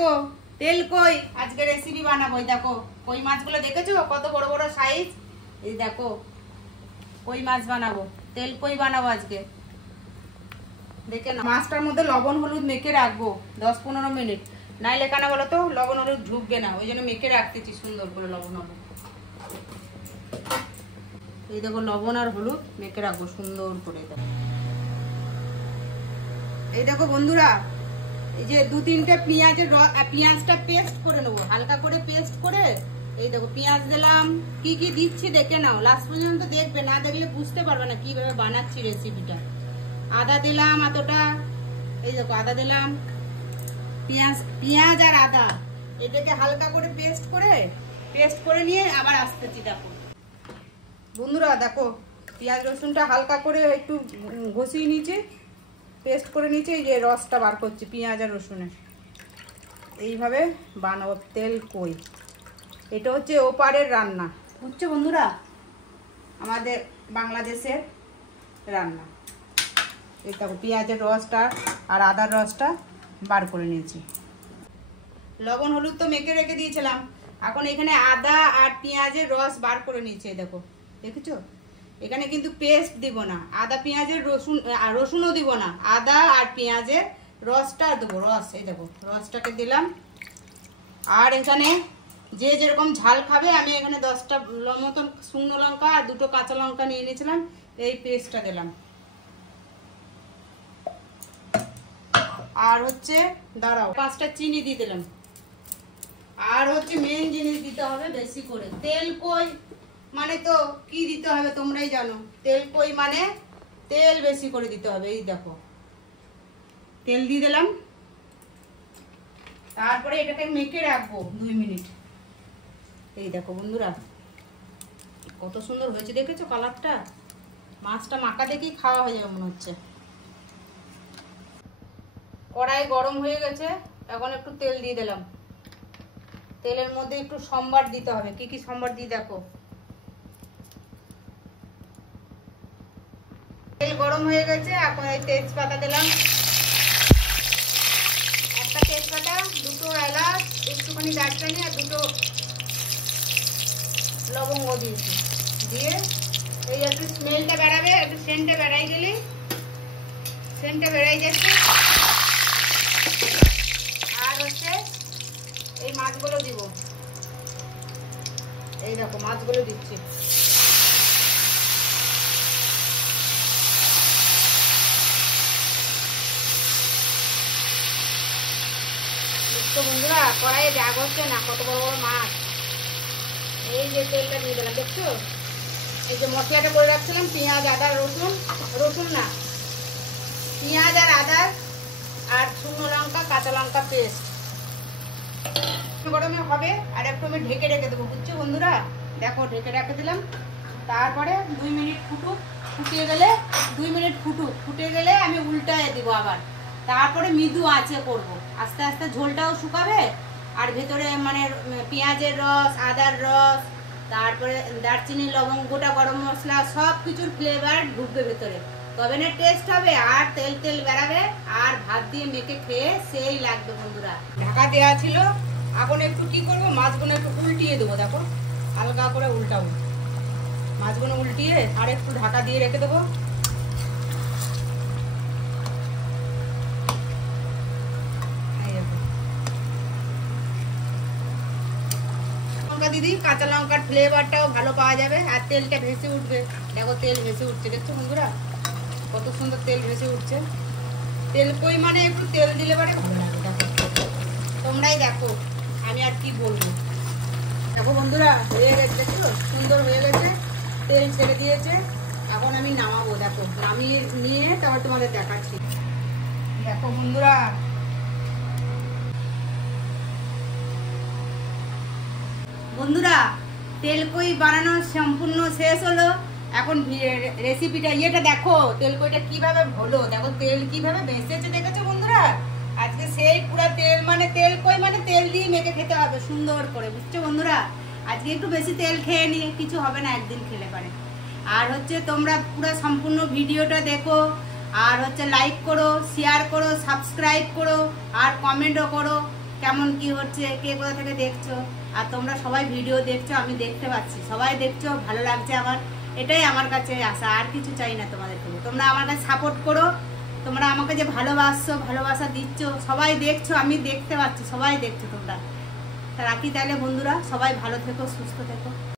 দেখো তেল কই আজকে রেসিপি বানাবো। দেখো কই মাছগুলো দেখেছো কত বড় বড় সাইজ। এই দেখো কই মাছ বানাবো, তেল কই বানাবো আজকে। দেখে না, মাছটার মধ্যে লবণ হলুদ মেখে রাখবো 10-15 মিনিট, নাইলে কেন বলো তো লবণ হলুদ ঢুকবে না, ওই জন্য মেখে রাখতেছি সুন্দর করে লবণ হলুদ। এই দেখো লবণ আর হলুদ মেখে রাখবো সুন্দর করে। এই দেখো বন্ধুরা, এই যে 2-3টে পেঁয়াজটা পেস্ট করে নেবো, হালকা করে পেস্ট করে। এই দেখো পেঁয়াজ দিলাম, কি কি দিচ্ছি দেখে নাও, লাস্ট পর্যন্ত দেখবে, না দেখলে বুঝতে পারবে না কিভাবে বানাচ্ছি রেসিপিটা। আদা দিলাম এতটা, এই দেখো আদা দিলাম, পেঁয়াজ আর আদা এটাকে হালকা করে পেস্ট করে নিয়ে আবার আসতেছি। দেখো বন্ধুরা, দেখো পেঁয়াজ রসুনটা হালকা করে একটু ঘষিয়ে নিয়েছি, পেস্ট করে নিয়েছি। এই যে রসটা বার করছি পেঁয়াজ আর রসুনের, এইভাবে বানাবো তেল কই। এটা হচ্ছে ওপারের রান্না, বুঝছো বন্ধুরা, আমাদের বাংলাদেশের রান্না। এই দেখো পেঁয়াজের রসটা আর আদার রসটা বার করে নিয়েছি। লবণ হলুদ তো মেখে রেখে দিয়েছিলাম, এখন এখানে আদা আর পেঁয়াজের রস বার করে নিয়েছি। দেখো দেখেছো, এখানে কিন্তু পেস্ট দিব না, আদা পেঁয়াজের রসুনও দিব না, আদা আর পেঁয়াজের রসটা দেবো, রস। এই দেখো রসটাকে দিলাম। আর এখানে যে যেরকম ঝাল খাবে, আমি এখানে 10টা মতন শুকনো লঙ্কা আর 2টো কাঁচা লঙ্কা নিয়ে নিয়েছিলাম, এই পেস্টটা দিলাম। আর হচ্ছে দাঁড়াও 5টা চিনি দিয়ে দিলাম। আর হচ্ছে মেন জিনিস দিতে হবে বেশি করে, তেল কই মানে তো কি দিতে হবে তোমরাই জানো, তেল কই মানে তেল বেশি করে দিতে হবে। এই দেখো তেল দিয়ে দিলাম, তারপরে এটাকে মেখে রাখবো 2 মিনিট। এই দেখো বন্ধুরা কত সুন্দর হয়েছে, দেখেছো কালারটা, মাছটা মাখা দেখেই খাওয়া হয়ে যাবে মনে হচ্ছে। কড়াই গরম হয়ে গেছে, এখন একটু তেল দিয়ে দিলাম। তেলের মধ্যে একটু সম্বার দিতে হবে, কি কি সম্বার দিই দেখো। তেল গরম হয়ে গেছে, এখন এই তেজপাতা দিলাম, একটা তেজপাতা, 2টো এলাচ, একটুখানি দারচিনি আর 2টো লবঙ্গ দিয়েছি। দিয়ে এই একটু স্মেলটা বেরাবে, একটু সেন্টটা বেরাই গেলে, সেন্টটা বেরাই যাচ্ছে। আর হচ্ছে এই মাছগুলো দিব, এই দেখো মাছগুলো দিচ্ছি। বন্ধুরা কড়াইয়ে জাগ হচ্ছে না, কত বড় বড় মাছ। এই যে তেলটা দিয়ে দিলাম, দেখছো এই যে মশলাটা করে রাখছিলাম, পেঁয়াজ আদা রসুন না, পেঁয়াজ আর আদা আর শুকনো লঙ্কা কাঁচা লঙ্কা পেস্ট গরমে হবে। আর একটু আমি ঢেকে রেখে দেবো, বুঝছো বন্ধুরা। দেখো ঢেকে রেখে দিলাম, তারপরে 2 মিনিট ফুটে গেলে আমি উল্টায় দিব আবার। তারপরে মৃদু আঁচে করব, আস্তে আস্তে ঝোলটাও শুকাবে, আর ভেতরে মানে পেঁয়াজের রস, আদার রস, তারপরে দারচিনি লবঙ্গ গোটা গরম মশলা সব কিছুর ফ্লেভার ঢুকবে ভেতরে, তবে না টেস্ট হবে, আর তেল তেল বেরাবে, আর ভাত দিয়ে মেখে খেয়ে সেই লাগবে বন্ধুরা। ঢাকা দেওয়া ছিল, এখন একটু কি করবো, মাছগুলো একটু উল্টিয়ে দেবো। দেখো হালকা করে উল্টাবো, মাছগুলো উল্টিয়ে আর একটু ঢাকা দিয়ে রেখে দেবো। দিদি কাঁচা লঙ্কার ফ্লেভারটাও ভালো পাওয়া যাবে, আর তেলটা ভেসে উঠবে। দেখো তেল ভেসে উঠছে, দেখছো বন্ধুরা কত সুন্দর তেল ভেসে উঠছে। তেল কই মানে একটু তেল দিলে পরে ভালো লাগে। দেখো তোমরাই দেখো, আমি আর কি বলবো। দেখো বন্ধুরা হয়ে গেছে, দেখছো সুন্দর হয়ে গেছে, তেল ছেড়ে দিয়েছে। এখন আমি নামাবো, দেখো নামিয়ে নিয়ে তারপর তোমাদের দেখাচ্ছি। দেখো বন্ধুরা তেল কই বানানো সম্পূর্ণ শেষ হলো। এখন রেসিপিটা দেখো তেল কইটা কিভাবে হলো, দেখো তেল কিভাবে ভেসেছে, দেখেছো বন্ধুরা। আজকে সেই পুরো তেল মানে তেল কই মানে তেল দিয়ে মেখে খেতে হবে সুন্দর করে, বুঝছো বন্ধুরা। আজকে একটু বেশি তেল খেয়ে নিয়ে কিছু হবে না, একদিন খেলে পারে। আর হচ্ছে তোমরা পুরো সম্পূর্ণ ভিডিওটা দেখো, আর হচ্ছে লাইক করো, শেয়ার করো, সাবস্ক্রাইব করো, আর কমেন্টও করো। কেমন কি হচ্ছে, কে কোথা থেকে দেখছো। আর তোমরা সবাই ভিডিও দেখছো, আমি দেখতে পাচ্ছি, সবাই দেখছো, ভালো লাগছে আমার। এটাই আমার কাছে আশা, আর কিছু চাই না তোমাদের থেকে। তোমরা আমার কাছে সাপোর্ট করো, তোমরা আমাকে যে ভালোবাসছো, ভালোবাসা দিচ্ছ, সবাই দেখছো, আমি দেখতে পাচ্ছি, সবাই দেখছো তোমরা। তা রাখি তাহলে বন্ধুরা, সবাই ভালো থেকো, সুস্থ থেকো।